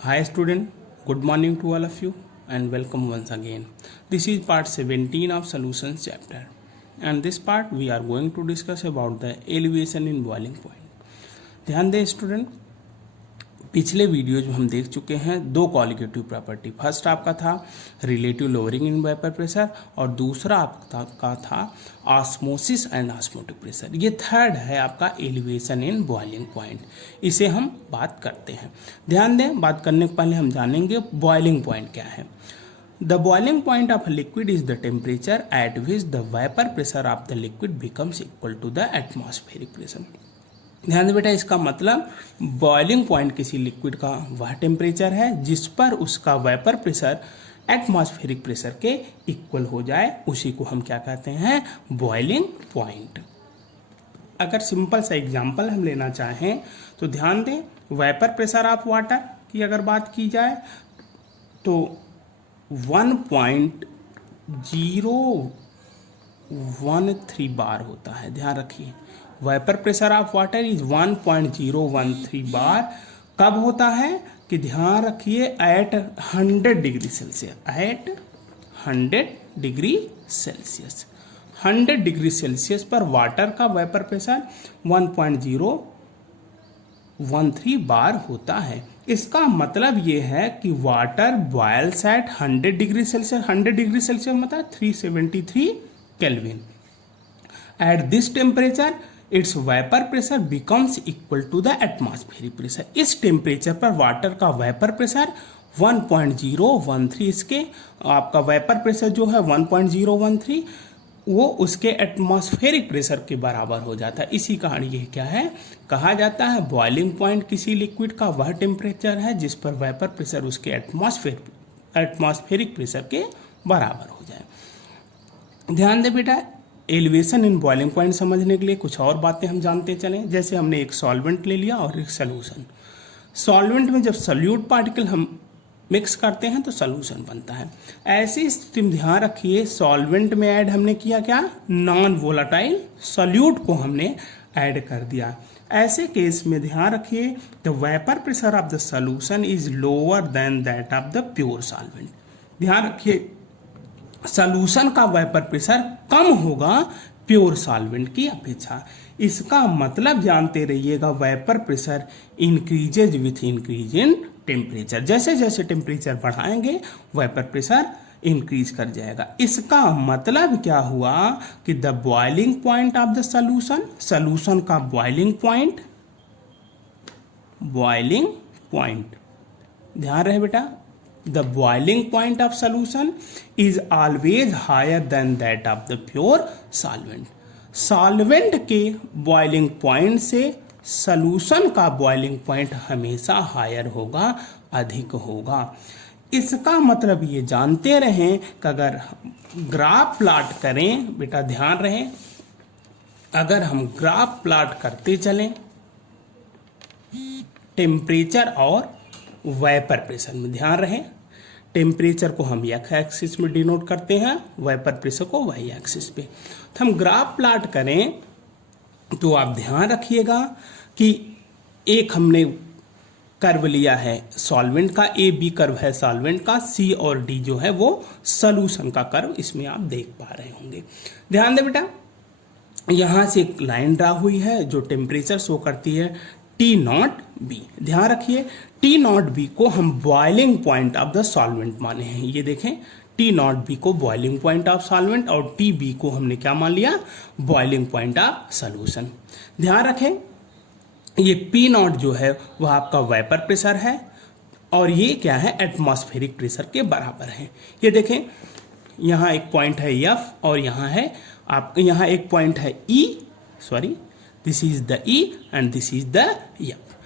Hi student, good morning to all of you and welcome once again. This is part 17 of solutions chapter and this part we are going to discuss about the elevation in boiling point. ध्यान दें student, पिछले videos में हम देख चुके हैं दो qualitative property. First आपका था relative lowering in vapour pressure और दूसरा आपका था ऑस्मोसिस एंड ऑस्मोटिक प्रेशर। ये थर्ड है आपका एलिवेशन इन बॉइलिंग पॉइंट। इसे हम बात करते हैं। ध्यान दें, बात करने के पहले हम जानेंगे बॉइलिंग पॉइंट क्या है। The boiling point of liquid is the temperature at which the vapour pressure of the liquid becomes equal to the atmospheric pressure. ध्यान दें बेटा, इसका मतलब बॉइलिंग पॉइंट किसी लिक्विड का वह टेम्परेचर है जिस पर उसका वेपर प्रेशर एटमॉस्फेरिक प्रेशर के इक्वल हो जाए, उसी को हम क्या कहते हैं, बॉइलिंग पॉइंट। अगर सिंपल सा एग्जांपल हम लेना चाहें तो ध्यान दें, वेपर प्रेशर ऑफ वाटर की अगर बात की जाए तो 1.013 बार होता है। ध्यान रखिए, vapour pressure of water is 1.013 bar. कब होता है कि ध्यान रखिए, at 100 degree celsius. At 100 degree celsius, 100 degree celsius पर वाटर का वेपर प्रेशर 1.013 बार होता है। इसका मतलब ये है कि water boils at 100 degree celsius. 100 degree celsius मतलब 373 kelvin. At this temperature its vapour pressure becomes equal to the atmospheric pressure. इस टेम्परेचर पर वाटर का वेपर प्रेशर 1.013, इसके आपका वेपर प्रेशर जो है 1.013 वो उसके एटमॉस्फेरिक प्रेशर के बराबर हो जाता है। इसी कारण ये क्या है, कहा जाता है बॉइलिंग पॉइंट किसी लिक्विड का वह टेम्परेचर है जिस पर वेपर प्रेशर उसके एटमॉस्फेरिक प्रेशर के बराबर हो जाए। ध्यान दे बेटा, एलिवेशन इन बॉइलिंग पॉइंट समझने के लिए कुछ और बातें हम जानते चलें। जैसे हमने एक सॉल्वेंट ले लिया और एक सोल्यूशन। सॉल्वेंट में जब सॉल्यूट पार्टिकल हम मिक्स करते हैं तो सोल्यूशन बनता है। ऐसी स्थिति में ध्यान रखिए, सॉल्वेंट में ऐड हमने किया क्या, नॉन वोलाटाइल सॉल्यूट को हमने ऐड कर दिया। ऐसे केस में ध्यान रखिए, the vapour pressure of the solution is lower than that of the pure solvent. ध्यान रखिए, सॉल्यूशन का वेपर प्रेशर कम होगा प्योर सॉल्वेंट की अपेक्षा। इसका मतलब जानते रहिएगा, vapour pressure increases with increase in temperature. जैसे जैसे टेम्परेचर बढ़ाएंगे वेपर प्रेशर इंक्रीज कर जाएगा। इसका मतलब क्या हुआ कि the boiling point of the solution, solution का बॉइलिंग पॉइंट ध्यान रहे बेटा, the boiling point of solution is always higher than that of the pure solvent. Solvent के बॉइलिंग पॉइंट से सॉल्यूशन का बॉइलिंग पॉइंट हमेशा हायर होगा, अधिक होगा। इसका मतलब ये जानते रहें कि अगर ग्राफ प्लॉट करें, बेटा ध्यान रहे, अगर हम ग्राफ प्लॉट करते चलें टेम्परेचर और वेपर प्रेशर में, ध्यान रहे, टेम्परेचर को हम एक्स एक्सिस में डिनोट करते हैं, वेपर प्रेशर को वाई एक्सिस पे। तो हम ग्राफ प्लॉट करें तो आप ध्यान रखिएगा कि एक हमने कर्व लिया है सॉल्वेंट का, ए बी कर्व है सॉल्वेंट का, सी और डी जो है वो सॉल्यूशन का कर्व, इसमें आप देख पा रहे होंगे। ध्यान दे बेटा, यहां से एक लाइन ड्रा हुई है जो टेम्परेचर शो करती है टी नॉट बी। ध्यान रखिए, टी नॉट बी को हम boiling point of the solvent माने हैं। ये देखें, टी नॉट बी को बॉइलिंग पॉइंट ऑफ सॉल्वेंट और टी बी को हमने क्या मान लिया, बॉइलिंग पॉइंट ऑफ सॉल्यूशन। ध्यान रखें, ये पी नॉट जो है वह आपका वेपर प्रेशर है और ये क्या है, एटमॉस्फेरिक प्रेशर के बराबर है। ये देखें, यहाँ एक पॉइंट है एफ और यहाँ है आप, यहाँ एक पॉइंट है E, sorry this is the E and this is the F.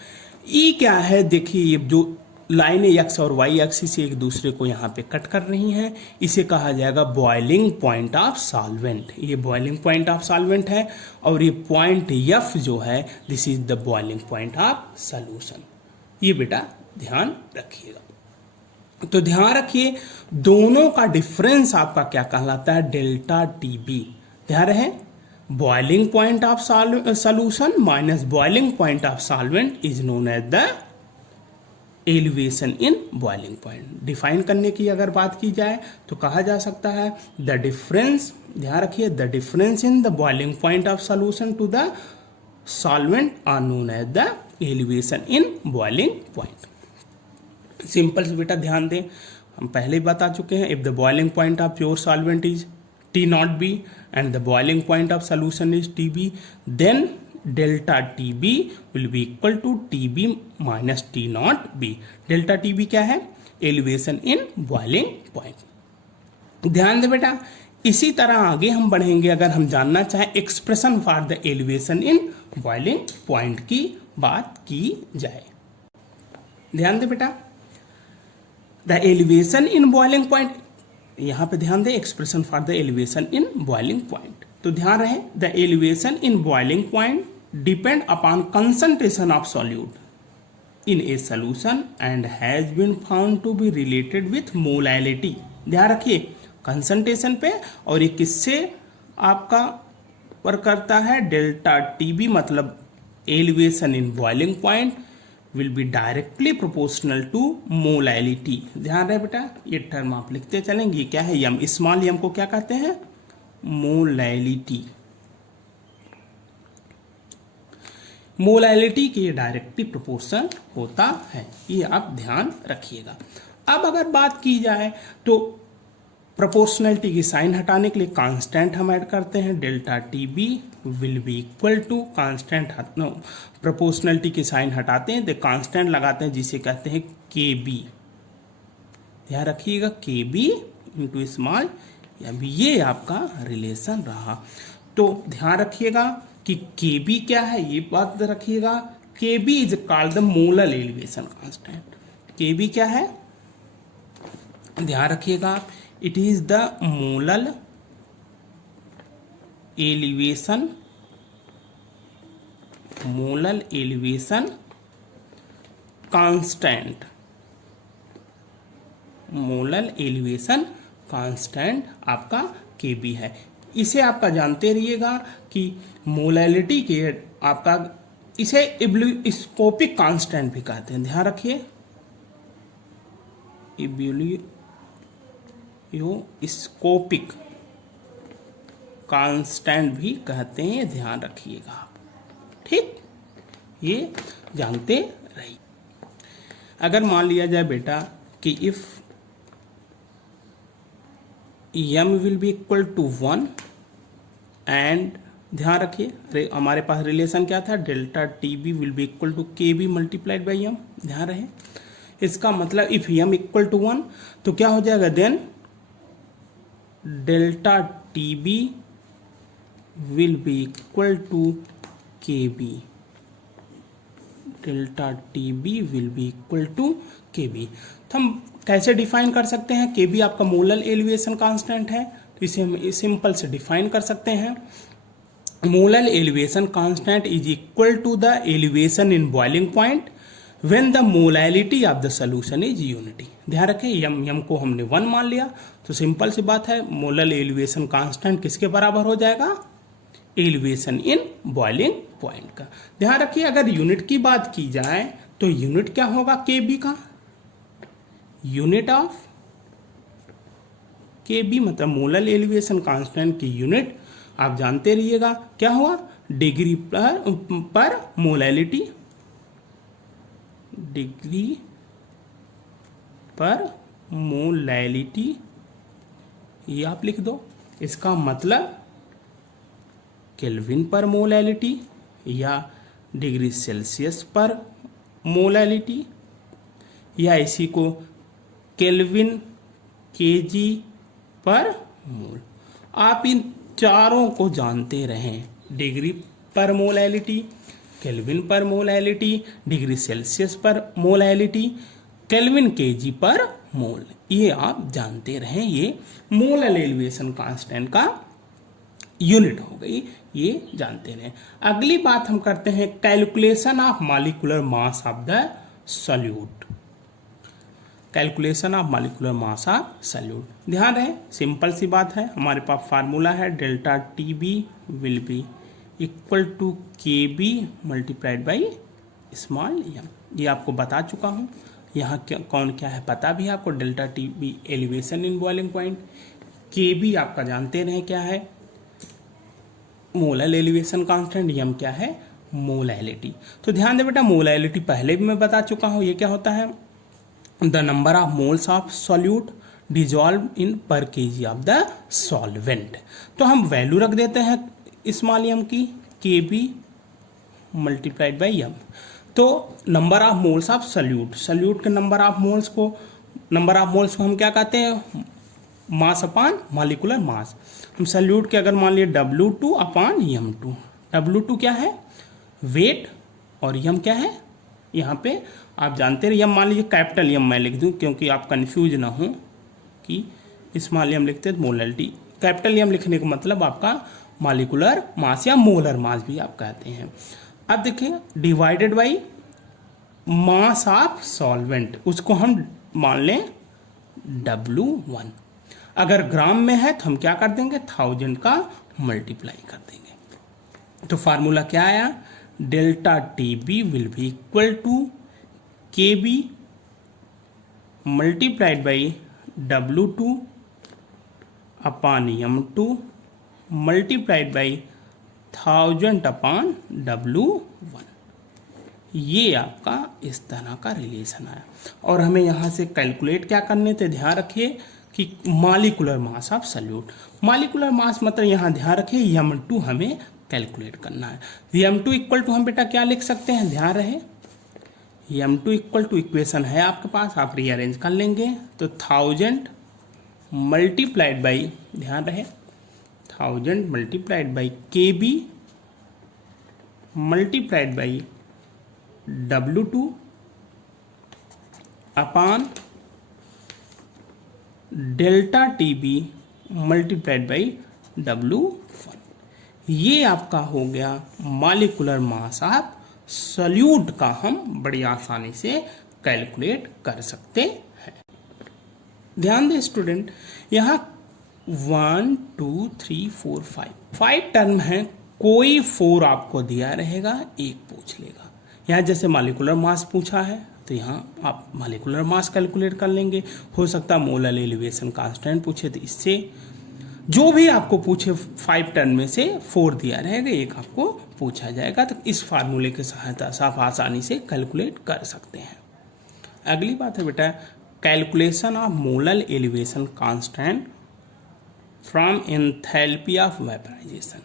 E क्या है, देखिए ये जो लाइन एक्स और वाई एक्सिस एक दूसरे को यहाँ पे कट कर रही हैं, इसे कहा जाएगा बॉइलिंग पॉइंट ऑफ सॉल्वेंट। ये बॉइलिंग पॉइंट ऑफ सॉल्वेंट है और ये पॉइंट एफ जो है this is the boiling point of solution. ये बेटा ध्यान रखिएगा। तो ध्यान रखिए, दोनों का डिफरेंस आपका क्या कहलाता है, डेल्टा टी बी। ध्यान रहे, boiling point of solution minus boiling point of solvent is known as the elevation in boiling point. Define करने की अगर बात की जाए तो कहा जा सकता है द डिफरेंस, ध्यान रखिए, the difference in the boiling point of solution to the solvent are known as the elevation in boiling point. Simple से बेटा ध्यान दें, हम पहले ही बता चुके हैं, if the boiling point of pure solvent is T0B and the boiling point of solution is TB, then delta TB will be equal to TB minus T0B। delta TB क्या है? Elevation in boiling point. ध्यान दे बेटा, इसी तरह आगे हम बढ़ेंगे अगर हम जानना चाहें expression for the elevation in boiling point की बात की जाए। ध्यान दे बेटा, the elevation in boiling point, यहां पे ध्यान दें expression for the elevation in boiling point. तो ध्यान रहे the elevation in boiling point depend upon concentration of solute in a solution and has been found to be related with molality. ध्यान रखिए concentration पे, और ये किससे आपका वर्क करता है? डेल्टा टीबी, मतलब elevation in boiling point will be directly proportional to molality। ध्यान रहे बेटा, ये टर्म आप लिखते चलेंगे, ये क्या है? यम, स्मॉल यम को क्या कहते हैं? मोलैलिटी। मोलैलिटी के डायरेक्टली प्रोपोर्शन होता है, ये आप ध्यान रखिएगा। अब अगर बात की जाए तो प्रोपोर्शनलिटी की साइन हटाने के लिए कांस्टेंट हम ऐड करते हैं, delta TB will be equal to constant, no proportionality की साइन हटाते हैं तो कांस्टेंट लगाते हैं जिसे कहते हैं के बी। ध्यान रखिएगा के बी इंटू स्मॉल, ये आपका रिलेशन रहा। तो ध्यान रखिएगा कि के बी क्या है, ये बात रखिएगा, K B is called the molar elevation constant. K B क्या है? ध्यान रखिएगा, it is the molar elevation, molar elevation constant, molar elevation constant आपका के बी है। इसे आपका जानते रहिएगा कि मोलैलिटी के आपका इसे इब्यूलियोस्कोपिक कांस्टेंट भी कहते हैं। ध्यान रखिए, इब्यूलियोस्कोपिक कांस्टेंट भी कहते हैं, ध्यान रखिएगा आप, ठीक, ये जानते रहिए। अगर मान लिया जाए बेटा कि if m will be equal to 1 and, ध्यान रखिए हमारे पास रिलेशन क्या था? Delta TB will be equal to K B multiplied by M. ध्यान रहे, इसका मतलब इफ m इक्वल टू 1 तो क्या हो जाएगा? Then delta TB will be equal to K B, delta TB will be equal to K B. तो हम कैसे डिफाइन कर सकते हैं? के बी आपका मोलर एलिवेशन कांस्टेंट है, तो इसे हम सिंपल से डिफाइन कर सकते हैं, molar elevation constant is equal to the elevation in boiling point when the molality of the solution is unity. ध्यान रखें, यम को हमने 1 मान लिया, तो सिंपल सी बात है मोलर एलिवेशन कांस्टेंट किसके बराबर हो जाएगा? एलिवेशन इन बॉइलिंग पॉइंट का। ध्यान रखिए, अगर यूनिट की बात की जाए तो यूनिट क्या होगा के बी का? यूनिट ऑफ के बी मतलब मोलर एलिवेशन कांस्टेंट की यूनिट आप जानते रहिएगा क्या हुआ? डिग्री पर मोलैलिटी, डिग्री पर मोलैलिटी, ये आप लिख दो। इसका मतलब केल्विन पर मोलैलिटी या डिग्री सेल्सियस पर मोलैलिटी, या इसी को केल्विन केजी पर मोल। आप इन चारों को जानते रहें, डिग्री पर मोलैलिटी, केल्विन पर मोलैलिटी, डिग्री सेल्सियस पर मोलैलिटी, केल्विन केजी पर मोल, ये आप जानते रहें, ये मोलर एलिवेशन कांस्टेंट का यूनिट हो गई, ये जानते रहें। अगली बात हम करते हैं calculation of molecular mass of the solute, calculation of molecular mass of solute. ध्यान रहे, सिंपल सी बात है, हमारे पास फार्मूला है delta T B will be equal to K B multiplied by small M. ये आपको बता चुका हूँ, यहाँ कौन क्या है पता भी है आपको, delta T B elevation in boiling point, K B आपका जानते रहे क्या है, मोलल एलिवेशन कांस्टेंट, यम क्या है, मोलैलिटी। तो ध्यान दे बेटा, मोलैलिटी पहले भी मैं बता चुका हूँ, ये क्या होता है, the number of moles of solute dissolve in पर केजी ऑफ द सॉल्वेंट। तो हम वैल्यू रख देते हैं स्मॉल एम की, के बी मल्टीप्लाइड बाई एम। तो number of moles of solute, solute के नंबर ऑफ मोल्स को हम क्या कहते हैं, मास अपान मॉलिक्यूलर मास। हम सॉल्यूट के अगर मान लिए W2 अपान M2, W2 क्या है, वेट, और यम क्या है, यहाँ पे आप जानते रहे, यम मान लीजिए कैपिटल यम मैं लिख दूँ क्योंकि आप कंफ्यूज ना हो कि स्मॉल यम लिखते हैं मोलैलिटी, कैपिटल यम लिखने का मतलब आपका मॉलिक्यूलर मास या मोलर मास भी आप कहते हैं। अब देखिए divided by mass of solvent, उसको हम मान लें W1, अगर ग्राम में है तो हम क्या कर देंगे, 1000 का मल्टीप्लाई कर देंगे। तो फार्मूला क्या आया, delta T B will be equal to K B multiplied by W2 upon M2 multiplied by 1000 upon W1। ये आपका इस तरह का रिलेशन आया। और हमें यहाँ से कैलकुलेट क्या करने थे, ध्यान रखिए कि molecular mass of solute, molecular mass मतलब यहाँ ध्यान रखिए M2 हमें कैलकुलेट करना है। M2 इक्वल टू हम बेटा क्या लिख सकते हैं, ध्यान रहे, M2 इक्वल टू इक्वेशन है आपके पास, आप रीअरेंज कर लेंगे तो 1000 मल्टीप्लाइड बाई, ध्यान रहे 1000 multiplied by K B multiplied by W2 upon delta T B multiplied by W1। ये आपका हो गया मॉलिक्यूलर मास ऑफ सॉल्यूट का हम बड़ी आसानी से कैलकुलेट कर सकते हैं। ध्यान दें स्टूडेंट, यहाँ 1 2 3 4 5 टर्म है, कोई 4 आपको दिया रहेगा, एक पूछ लेगा। यहाँ जैसे मॉलिक्यूलर मास पूछा है तो यहाँ आप मॉलिक्यूलर मास कैलकुलेट कर लेंगे, हो सकता है मोलर एलिवेशन कांस्टेंट पूछे तो इससे, जो भी आपको पूछे 5 टर्म में से 4 दिया रहेगा, एक आपको पूछा जाएगा। तो इस फार्मूले की सहायता से आप आसानी से कैलकुलेट कर सकते हैं। अगली बात है बेटा, calculation of molar elevation constant from enthalpy of vaporisation.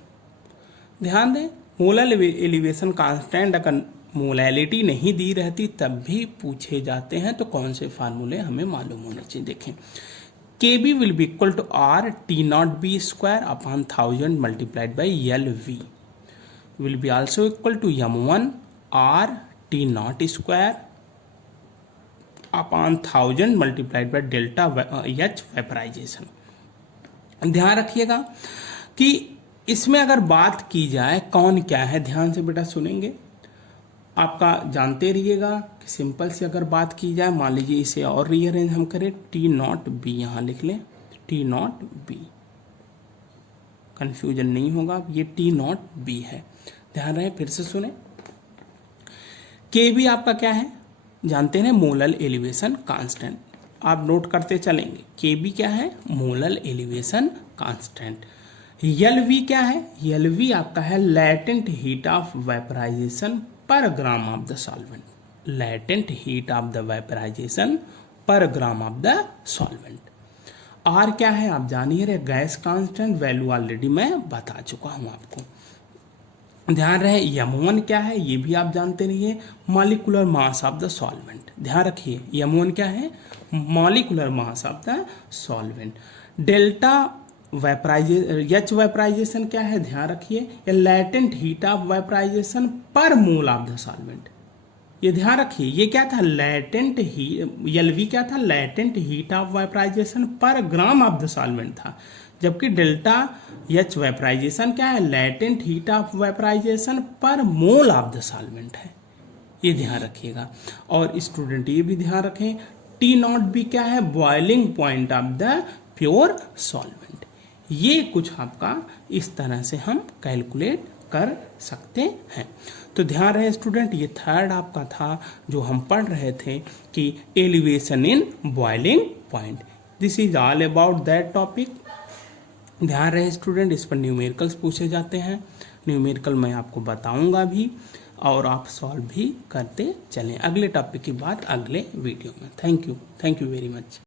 ध्यान दें, मोलर एलिवेशन कांस्टेंट अगर मोलैलिटी नहीं दी रहती तब भी पूछे जाते हैं, तो कौन से फार्मूले हमें मालूम होने चाहिए। देखें, K B will be equal to R T naught B square upon 1000 multiplied by L V will be also equal to M1 R T naught square upon 1000 multiplied by delta H vaporisation. ध्यान रखिएगा कि इसमें अगर बात की जाए कौन क्या है, ध्यान से बेटा सुनेंगे, आपका जानते रहिएगा कि सिंपल से अगर बात की जाए, मान लीजिए इसे और रीअरेंज हम करें, टी नॉट बी यहाँ लिख लें, टी नॉट बी, कंफ्यूजन नहीं होगा, ये टी नॉट बी है। ध्यान रहे, फिर से सुने, के बी आपका क्या है, जानते हैं, मोलर एलिवेशन कांस्टेंट, आप नोट करते चलेंगे, के बी क्या है, molar elevation constant. L V क्या है, एल वी आपका है latent heat of vaporisation per gram of the solvent, latent heat of the vaporisation per gram of the solvent. R क्या है आप जानिए रहे, गैस कांस्टेंट, वैल्यू ऑलरेडी मैं बता चुका हूं आपको। ध्यान रहे, M1 क्या है ये भी आप जानते रहिए, molecular mass of the solvent. ध्यान रखिए M1 क्या है, molecular mass of the solvent. Delta H vaporization क्या है, ध्यान रखिए, ये लैटेंट हीट ऑफ वेपराइजेशन पर मोल ऑफ द सॉल्वेंट। ये ध्यान रखिए, ये क्या था, लैटेंट हीट, एलवी क्या था, latent heat of vaporisation per gram of the solvent था, जबकि डेल्टा एच वेपराइजेशन क्या है, लैटेंट हीट ऑफ वेपराइजेशन पर मोल ऑफ द सॉल्वेंट है। ये ध्यान रखिएगा। और स्टूडेंट ये भी ध्यान रखें, टी नॉट बी क्या है, boiling point of the pure solvent. ये कुछ आपका इस तरह से हम कैलकुलेट कर सकते हैं। तो ध्यान रहे स्टूडेंट, ये थर्ड आपका था जो हम पढ़ रहे थे कि elevation in boiling point. This is all about that topic. ध्यान रहे स्टूडेंट, इस पर न्यूमेरिकल्स पूछे जाते हैं। न्यूमेरिकल मैं आपको बताऊंगा भी और आप सॉल्व भी करते चलें। अगले टॉपिक की बात अगले वीडियो में। Thank you very much.